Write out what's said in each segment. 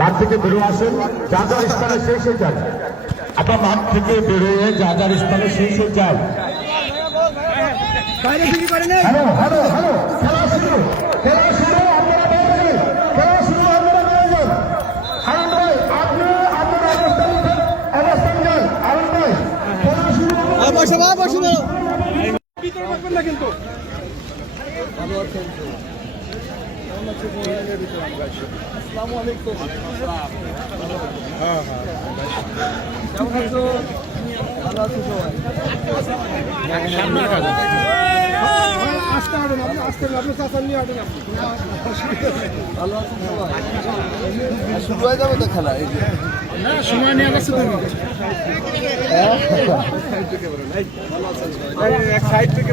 মাঠ থেকে বেরো আসেন যা যার স্থানে শেষ হয়ে যান আপনার মাঠ থেকে বেরোয় যা যার স্থানে শেষ হয়ে যান হ্যালো হ্যালো হ্যালো খেলা শুরু খেলা শুরু আপনারা বেরোবেন খেলা শুরু আপনারা বেরোবেন হারুন ভাই আপনি আপনার অবস্থান অবস্থান যান। হারুন ভাই খেলা শুরু। বসে বা বসে দাও আসতে হবে না আপনি আসতে হবে আপনি চাচার নিয়ে আসবেন আপনি শুরু হয়ে যাবে তো খেলা এই যে সময় নিয়ে যাচ্ছে তুমি এক সাইড থেকে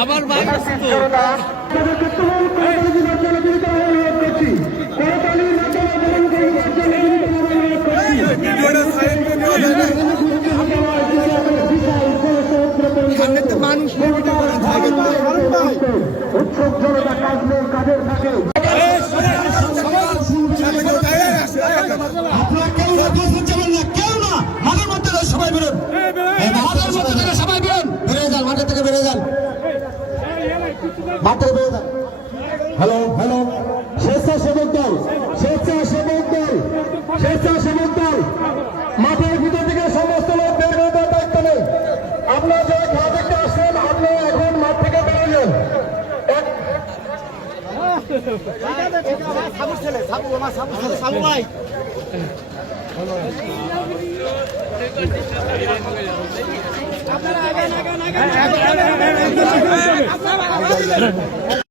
আবার সামনে তো মানুষ উৎসব জনতা যান হ্যালো হ্যালো। স্বেচ্ছাসেবক দল স্বেচ্ছাসেবক দল স্বেচ্ছাসেবক দল। মাঠের ভিতর থেকে সমস্ত লোক বের করে দেওয়ার দায়িত্ব নেই। আপনারা যারা খেলা দেখতে আসছেন, আপনারা এখন মাঠ থেকে বেরিয়ে যান এক-